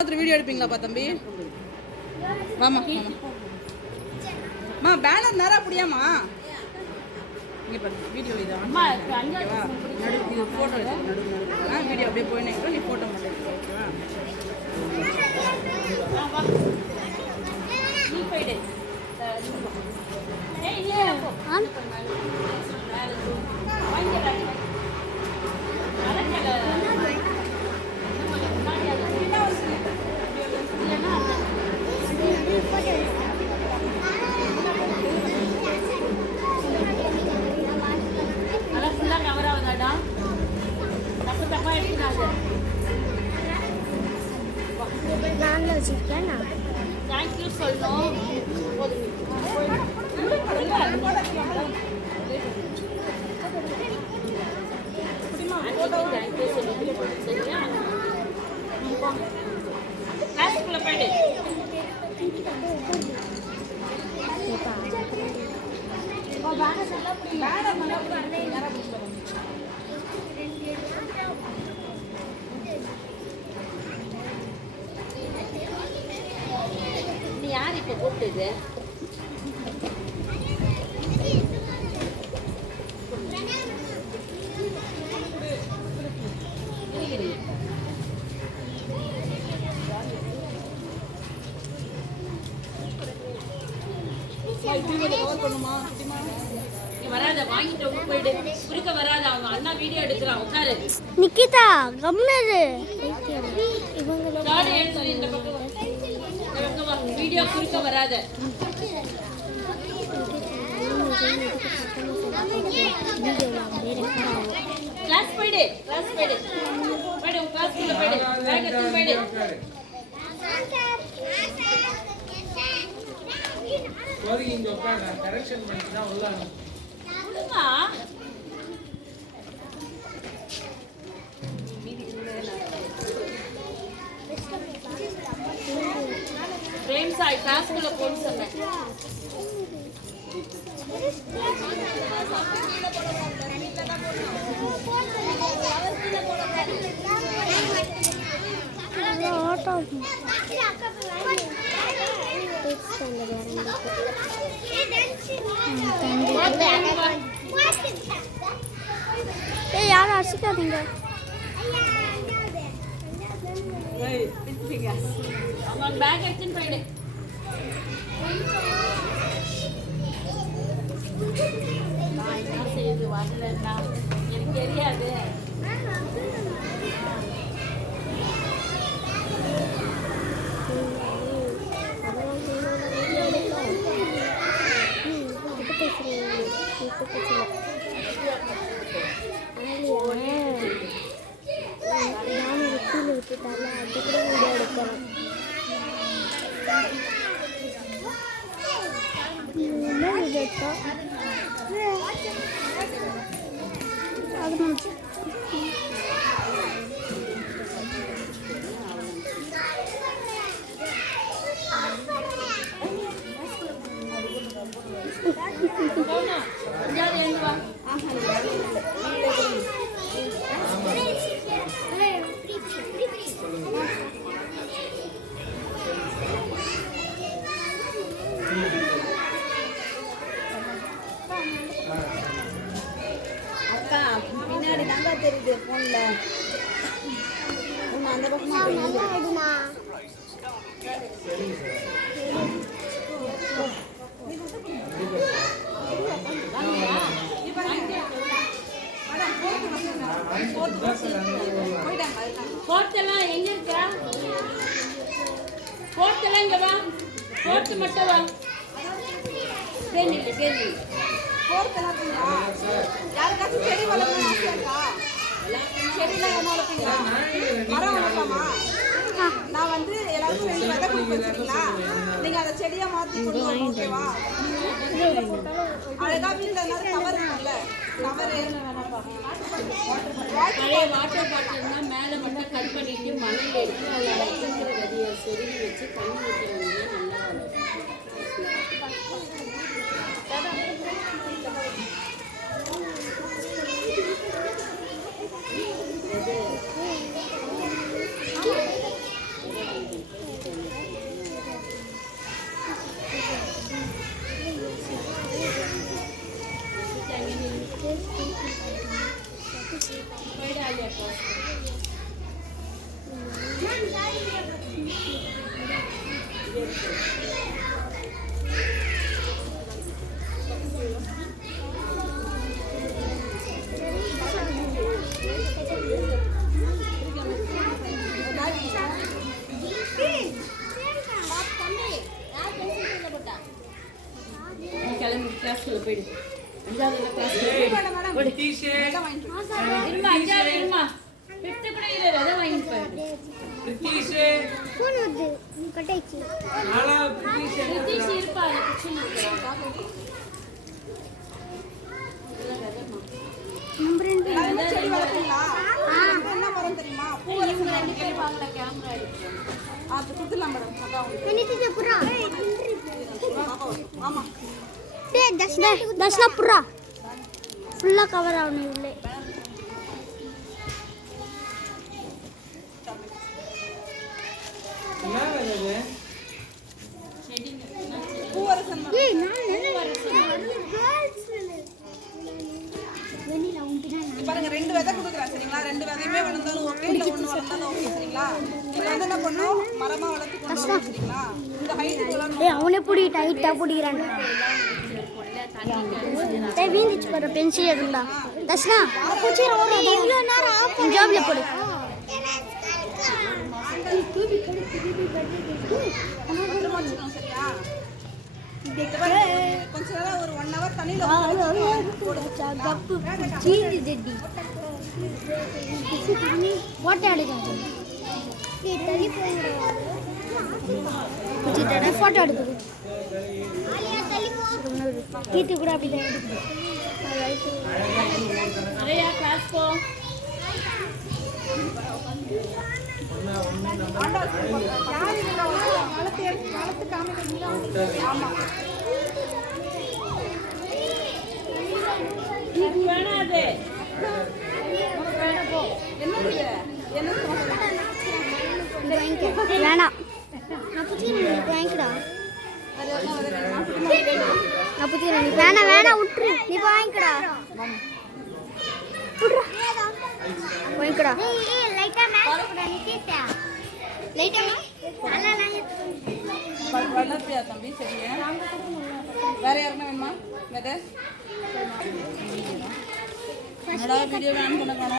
Video எடுப்பீங்களாப்பா தம்பி? வாமா மா பேனர் நேரா அப்படியாமா? இங்கே பாருங்க வீடியோ இது ஓகேவா? நடு இது ஃபோட்டோ எடுத்து நடு வீடியோ அப்படியே போயினேன் நீ ஃபோட்டோ மட்டும் எடுத்து ஓகேவா? தேங்க்யூ சொல்லணும். சரியா கிளாஸுக்குள்ள போயிடு. நீ யார் இப்ப கூப்பிட்டது? வராத வாங்கிட்டு போயிடு. குறுக்க வராத, அவங்க அண்ணா வீடியோ எடுக்கிறான். உட்காரு நிக்கிதா கம்னரு இந்த பக்கம் வீடியோ குறுக்க வராத. கிளாஸ் போயிடு, கிளாஸ் போயிடு, போயிடு கிளாஸ்க்குள்ள போயிடு, பேக் எடுத்து போயிடு. இங்க உட்கார்ந்து கரெக்ஷன் பண்ணி தான் உள்ள உடுமா. பிரேம் சாய் கிளாஸ்க்குள்ள போன்னு சொன்னேன். யாரும் அடிச்சுக்காதீங்க. அவங்க பேக் எடுத்துன்னு போயிடு. நான் என்ன செய்யுது வரலன்னா எனக்கு தெரியாது. அக்கா பின்னாடி தாங்க தெரியுது போன்ல. அந்த பக்கமா போர்த்தெல்லாம் எங்க இருக்கா? போர்த்தெல்லாம் இங்க வா. போர்த்து மட்டும் வா. கேள்வி கேள்வி யாருக்காச்சும் செடி வளர்க்கணும் ஆசையா இருக்கா? செடிலாம் என்ன வளர்ப்பீங்களா? மரம் வளர்க்கலாமா? நான் வந்து எல்லாருக்கும் 2 விதை கொடுப்பேன் சரிங்களா? நீங்க அதை செடியா மாத்தி கொண்டு வரணும் ஓகேவா? அழகா வீட்டுல எல்லாரும் கவர் இருக்குல்ல, கவரு பழைய வாட்டர் பாட்டில்னா மேலே மட்டும் கட் பண்ணிட்டு மணல் எடுத்து அதில் வைக்கிற விதையை சொருகி வச்சு தண்ணி ஊற்றி வந்தீங்கன்னா நல்லா வளரும். நீ கிளம்பி கிளாஸ்க்குள்ள போயிடு. 5வது கிளாஸ் மேடம் பிரித்திஷே, எல்லாம் வாங்கிட்டு வா. இருமா 5வது இருமா. 5th கூட இல்ல அதான் வாங்கிட்டு போயிடு. பிரித்திஷே, ஃபோன் வந்து கட்டாயிச்சு. 4வது பிரித்திஷே. நிதிஷ் இருப்பா அந்த கிச்சன்ல இருக்கா. நம்பர் 2 எல்லாருமே செடி வளர்ப்பீங்களா? என்ன மரம் தெரியுமா? பூவரசு மரம். ரெண்டு பேர் வாங்கல கேமரா இருக்கு. அது கொடுத்துடலாம் மேடம். அதான் உங்களுக்கு. நிதிஷ் புறா. ஆமா. டேய் தஷ்னா புறா. ஃபுல்லா கவர் ஆகணும் உள்ளே. என்ன வருது? செடிங்க. பூவரசன் மரம். ஏய் நான் வெண்ணிலா உண்டினா இங்க பாருங்க 2 விதை கொடுக்குறேன் சரிங்களா? 2 விதையுமே வளர்ந்தாலும் ஓகே, இல்ல ஒண்ணு வளர்ந்தாலும் ஓகே சரிங்களா? நீங்க வந்து என்ன பண்ணணும்? மரமா வளர்த்து கொண்டு வரணும் சரிங்களா? இந்த ஹைட்டுக்கு வளரணும். ஏய் அவனே புடி டைட்டா புடிறான். டேய் வீந்திச்சு பாரு பென்சில் இருந்தா. தஷ்னா குச்சிர ஒரு இவ்ளோ நேரம் ஆஃப் ஜாப்ல போடு. பத்திரமா வச்சுக்கணும் சரியா? கொஞ்ச நேரம் ஒரு 1 hour தண்ணியில போடுங்க. கப்பு சீந்தி ஜெட்டி போட்டோ எடுக்காது. ஏய் தள்ளி போங்கடா. குச்சிட்டடா போட்டோ எடுக்குது. ஆலியா தள்ளி போ. கீத்து கூட அப்படிதான் எடுக்குது. நிறையா கிளாஸ் போ. யார் இதுல வளர்த்து காமிக்கிறீங்களா? ஆமா. உனக்கு வேணாம் அது. என்னது இது? என்ன சொல்றது? வேணாம் நான் புத்திர வாங்கிக்கடா. அது என்ன விதை வேணுமா? நான் புத்திர நீ வேணாம் விட்டுரு. நீ வாங்கிக்கடா. வாங்கிக்கடா. ஏய் லைட்டா மேல போடா நிதிஷா. லைட்டா வளர்ப்பியா தம்பி சரியா? வேற யாருன்னா வேணுமா? விதை? என்னடா வீடியோ வேணும்னு சொன்ன